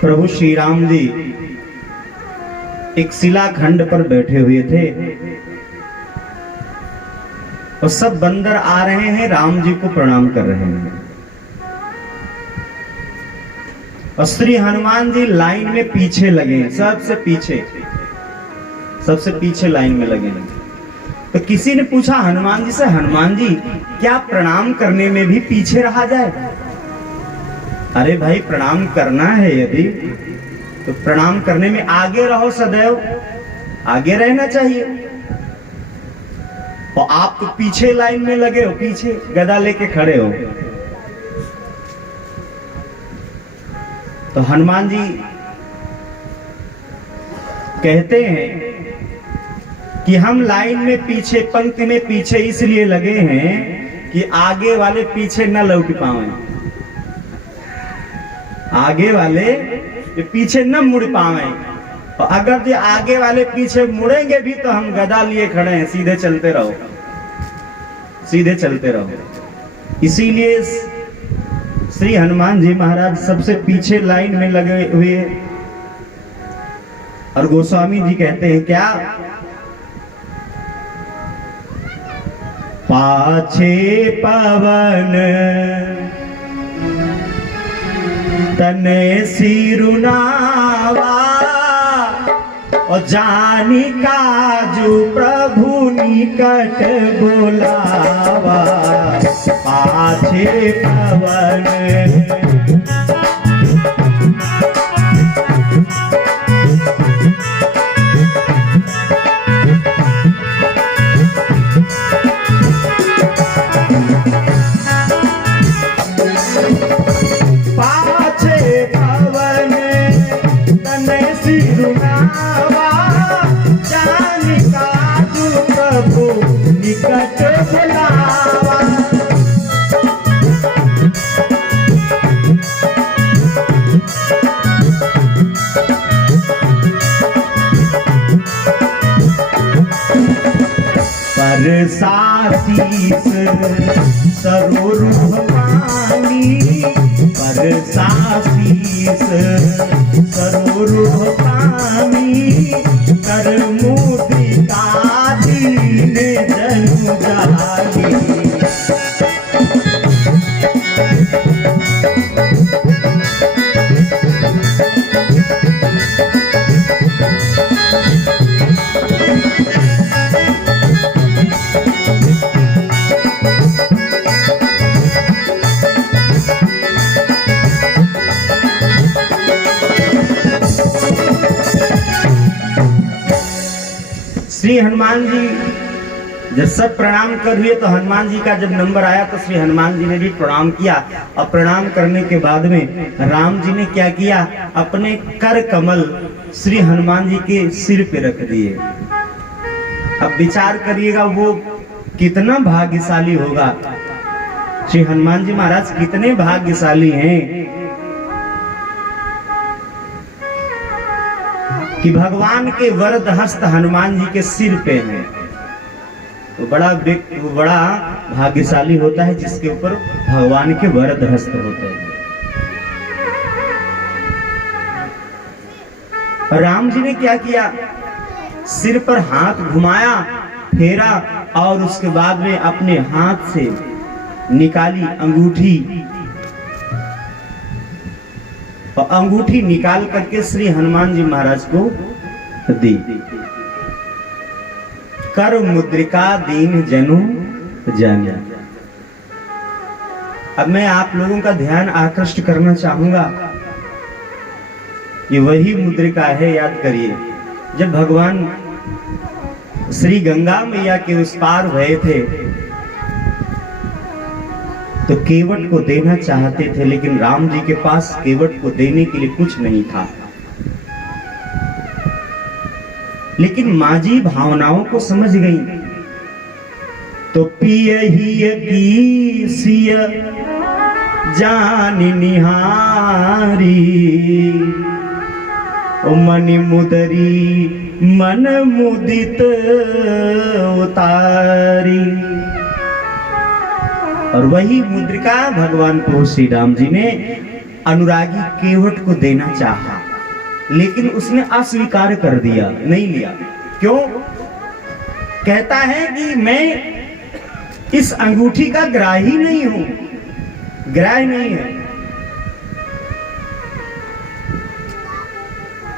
प्रभु श्री राम जी एक शिलाखंड पर बैठे हुए थे और सब बंदर आ रहे हैं, राम जी को प्रणाम कर रहे हैं और श्री हनुमान जी लाइन में पीछे लगे हैं, सबसे पीछे लाइन में लगे हैं। तो किसी ने पूछा हनुमान जी से, हनुमान जी क्या प्रणाम करने में भी पीछे रहा जाए? अरे भाई, प्रणाम करना है यदि तो प्रणाम करने में आगे रहो, सदैव आगे रहना चाहिए। और आप तो पीछे लाइन में लगे हो, पीछे गदा लेके खड़े हो। तो हनुमान जी कहते हैं कि हम लाइन में पीछे, पंक्ति में पीछे इसलिए लगे हैं कि आगे वाले पीछे न लौट पाएं, आगे वाले पीछे न मुड़ पाएं। और अगर जो आगे वाले पीछे मुड़ेंगे भी तो हम गदा लिए खड़े हैं, सीधे चलते रहो, सीधे चलते रहो। इसीलिए श्री हनुमान जी महाराज सबसे पीछे लाइन में लगे हुए। और गोस्वामी जी कहते हैं क्या? पाछे पवन तने सिरुनावा और जानी काजू प्रभु निकट बोलावा। पाछे पवन परसासीस सरोरुह पानी, परसासीस सरोरुह पानी, कर मुद्रिका दीन जनु जानी। श्री हनुमान जी जब सब प्रणाम कर हुए तो हनुमान जी का जब नंबर आया तो श्री हनुमान जी ने भी प्रणाम किया। और प्रणाम करने के बाद में राम जी ने क्या किया? अपने कर कमल श्री हनुमान जी के सिर पे रख दिए। अब विचार करिएगा वो कितना भाग्यशाली होगा, श्री हनुमान जी महाराज कितने भाग्यशाली हैं कि भगवान के वरद हस्त हनुमान जी के सिर पे हैं। तो बड़ा भाग्यशाली होता है जिसके ऊपर भगवान के वरद हस्त होते हैं। राम जी ने क्या किया? सिर पर हाथ घुमाया, फेरा और उसके बाद में अपने हाथ से निकाली अंगूठी, और अंगूठी निकाल करके श्री हनुमान जी महाराज को दी। कर मुद्रिका दीन जनु जानी। अब मैं आप लोगों का ध्यान आकृष्ट करना चाहूंगा, ये वही मुद्रिका है, याद करिए। जब भगवान श्री गंगा मैया के उस पार भये थे तो केवट को देना चाहते थे, लेकिन राम जी के पास केवट को देने के लिए कुछ नहीं था। लेकिन माँ जी भावनाओं को समझ गई। तो पियहिय की सिय जान निहारी, ओ मनि मुदरी मन मुदित उतारी। और वही मुद्रिका भगवान प्रभु श्री राम जी ने अनुरागी केवट को देना चाहा, लेकिन उसने अस्वीकार कर दिया, नहीं लिया। क्यों? कहता है कि मैं इस अंगूठी का ग्राही नहीं हूं, ग्राह्य नहीं है,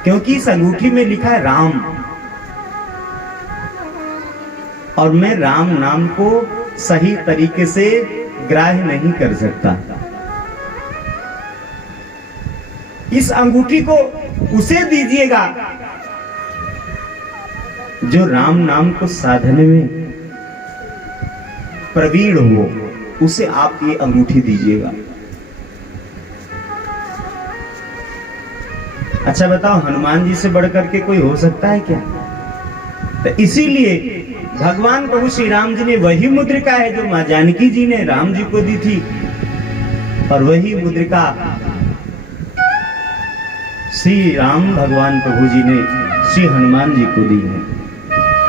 क्योंकि इस अंगूठी में लिखा है राम, और मैं राम नाम को सही तरीके से ग्राह्य नहीं कर सकता। इस अंगूठी को उसे दीजिएगा जो राम नाम को साधने में प्रवीण हो, उसे आप ये अंगूठी दीजिएगा। अच्छा बताओ, हनुमान जी से बढ़कर के कोई हो सकता है क्या? तो इसीलिए भगवान प्रभु श्री राम जी ने वही मुद्रिका है जो मां जानकी जी ने राम जी को दी थी, और वही मुद्रिका श्री राम भगवान प्रभु जी ने श्री हनुमान जी को दी है।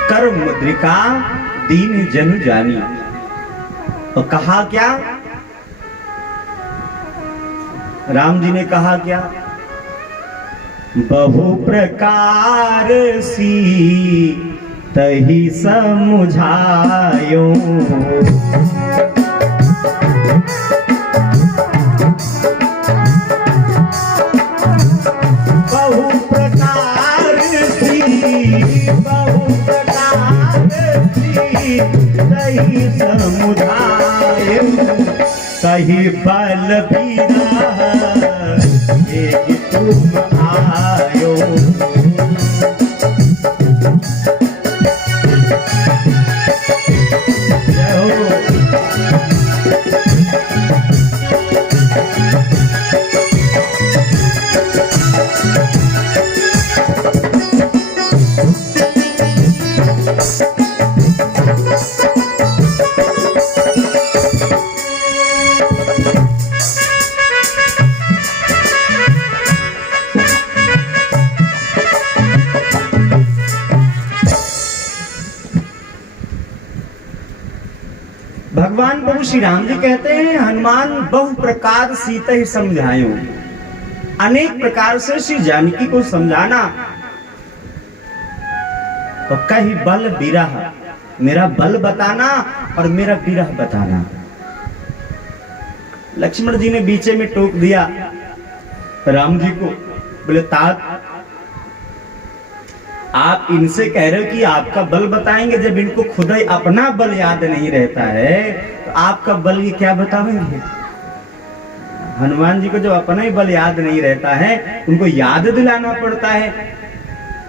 कर मुद्रिका दीन जन जानी। तो कहा क्या? राम जी ने कहा क्या? बहु प्रकार सी तही समुझायो, बहु प्रकार सी, बहु प्रकार सी तही समुझायो, कही बल बीरा एक तुम आयो। जय हो। भगवान प्रभु श्री राम जी कहते हैं, हनुमान बहु प्रकार सीता ही समझायो, अनेक प्रकार से श्री जानकी को समझाना। तो कहीं बल विरह, मेरा बल बताना और मेरा विरह बताना। लक्ष्मण जी ने बीचे में टोक दिया राम जी को, बोले तात आप इनसे कह रहे हो कि आपका बल बताएंगे, जब इनको खुद ही अपना बल याद नहीं रहता है तो आपका बल ये क्या बताएंगे? हनुमान जी को जब अपना ही बल याद नहीं रहता है, उनको याद दिलाना पड़ता है,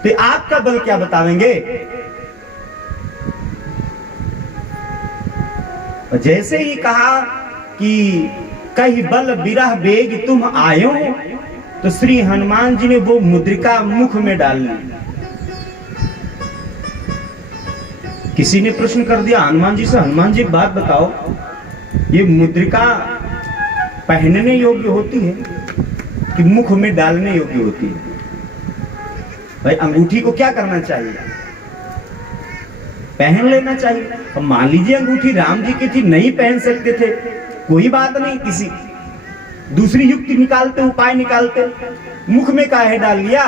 तो आपका बल क्या बताएंगे? जैसे ही कहा कि कहीं बल विरह बेग तुम आयो, तो श्री हनुमान जी ने वो मुद्रिका मुख में डाल ली। किसी ने प्रश्न कर दिया हनुमान जी से, हनुमान जी एक बात बताओ, ये मुद्रिका पहनने योग्य होती है कि मुख में डालने योग्य होती है? भाई अंगूठी को क्या करना चाहिए? पहन लेना चाहिए। अब मान लीजिए अंगूठी राम जी की थी, नहीं पहन सकते थे, कोई बात नहीं, किसी दूसरी युक्ति निकालते, उपाय निकालते, मुख में काहे डाल लिया?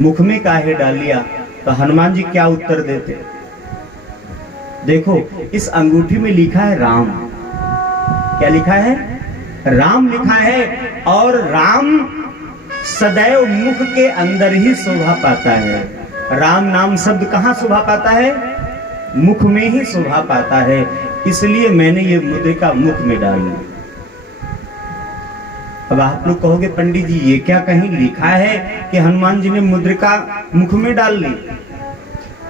मुख में काहे डाल लिया? तो हनुमान जी क्या उत्तर देते? देखो, इस अंगूठी में लिखा है राम। क्या लिखा है? राम लिखा है, और राम सदैव मुख के अंदर ही शोभा पाता है। राम नाम शब्द कहाँ शोभा पाता है? मुख में ही शोभा पाता है, इसलिए मैंने ये मुद्रिका मुख में डाली। अब आप लोग कहोगे पंडित जी ये क्या कहीं लिखा है कि हनुमान जी ने मुद्रिका मुख में डाल ली?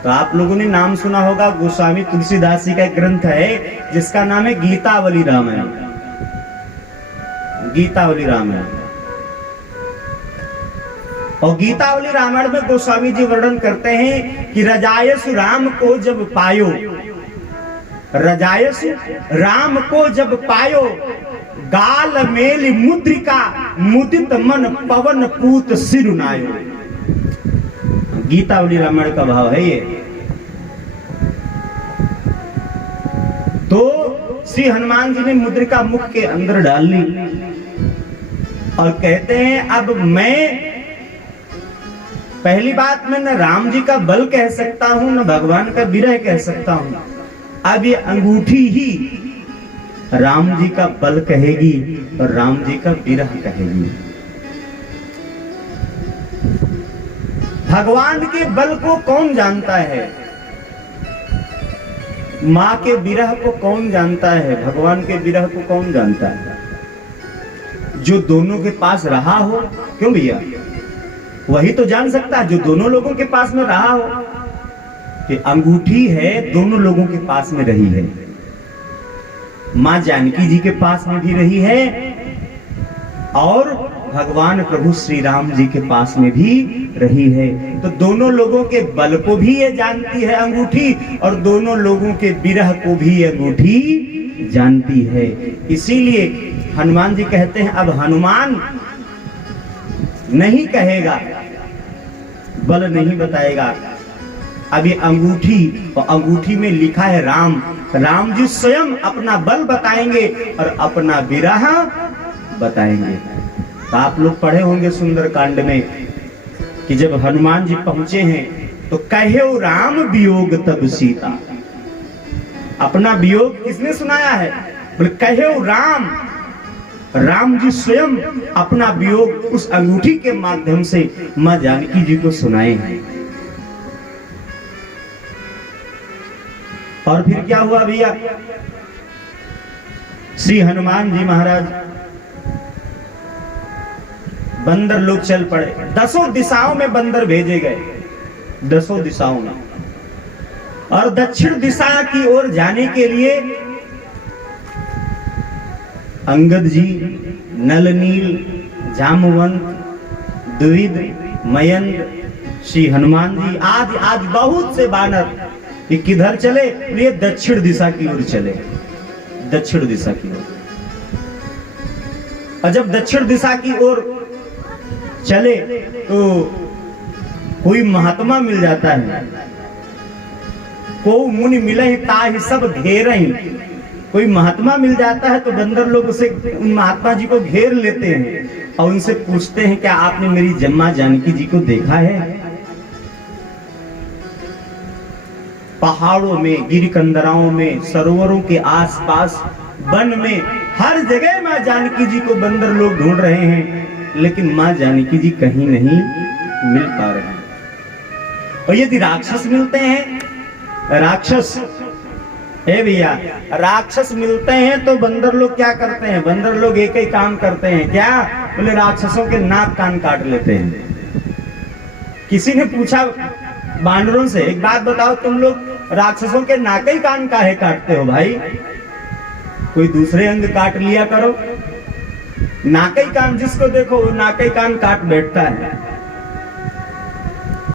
तो आप लोगों ने नाम सुना होगा, गोस्वामी तुलसीदास जी का एक ग्रंथ है जिसका नाम है गीतावली रामायण। गीतावली रामायण, और गीतावली रामायण में गोस्वामी जी वर्णन करते हैं कि रजायसु राम को जब पायो, रजायसु राम को जब पायो, गाल मेली मुद्रिका मुदित मन पवन पूत सिरुनायो। गीतावली रामायण का भाव है ये। श्री हनुमान जी ने मुद्रिका मुख के अंदर डाल ली और कहते हैं अब मैं, पहली बात मैं न राम जी का बल कह सकता हूं न भगवान का विरह कह सकता हूं, अब ये अंगूठी ही राम जी का बल कहेगी और राम जी का विरह कहेगी। भगवान के बल को कौन जानता है, मां के विरह को कौन जानता है, भगवान के विरह को कौन जानता है? जो दोनों के पास रहा हो। क्यों भैया? वही तो जान सकता है जो दोनों लोगों के पास में रहा हो। कि अंगूठी है दोनों लोगों के पास में रही है, मां जानकी जी के पास में भी रही है और भगवान प्रभु श्री राम जी के पास में भी रही है। तो दोनों लोगों के बल को भी ये जानती है अंगूठी और दोनों लोगों के विरह को भी अंगूठी जानती है। इसीलिए हनुमान जी कहते हैं अब हनुमान नहीं कहेगा, बल नहीं बताएगा, अभी अंगूठी, और अंगूठी में लिखा है राम, राम जी स्वयं अपना बल बताएंगे और अपना विरह बताएंगे। तो आप लोग पढ़े होंगे सुंदरकांड में कि जब हनुमान जी पहुंचे हैं तो कहे राम वियोग तब सीता। अपना वियोग किसने सुनाया है? बोले कहे राम, राम जी स्वयं अपना वियोग उस अंगूठी के माध्यम से मां जानकी जी को सुनाए हैं। और फिर क्या हुआ भैया? श्री हनुमान जी महाराज बंदर लोग चल पड़े, 10 दिशाओं में बंदर भेजे गए, 10 दिशाओं में। और दक्षिण दिशा की ओर जाने के लिए अंगद जी, नलनील, जामवंत, द्विविद, मयंक, श्री हनुमान जी आदि आदि बहुत से बानर ये किधर चले? ये दक्षिण दिशा की ओर चले, दक्षिण दिशा की ओर। और जब दक्षिण दिशा की ओर चले तो कोई महात्मा मिल जाता है, को मुनि मिले ताहि सब घेरे। कोई महात्मा मिल जाता है तो बंदर लोग उसे, उन महात्मा जी को घेर लेते हैं और उनसे पूछते हैं क्या आपने मेरी जम्मा जानकी जी को देखा है? पहाड़ों में, गिरिकंदराओं में, सरोवरों के आसपास, वन में, हर जगह मां जानकी जी को बंदर लोग ढूंढ रहे हैं, लेकिन मां जानकी जी कहीं नहीं मिल पा रहे हैं। और यदि राक्षस मिलते हैं, राक्षस है भैया, राक्षस मिलते हैं तो बंदर लोग क्या करते हैं? बंदर लोग एक ही काम करते हैं, क्या? बोले राक्षसों के नाक कान काट लेते हैं। किसी ने पूछा बानरों से, एक बात बताओ, तुम लोग राक्षसों के नाक ही कान काहे काटते हो भाई? कोई दूसरे अंग काट लिया करो। नाक ही कान जिसको देखो वो नाक ही कान काट बैठता है।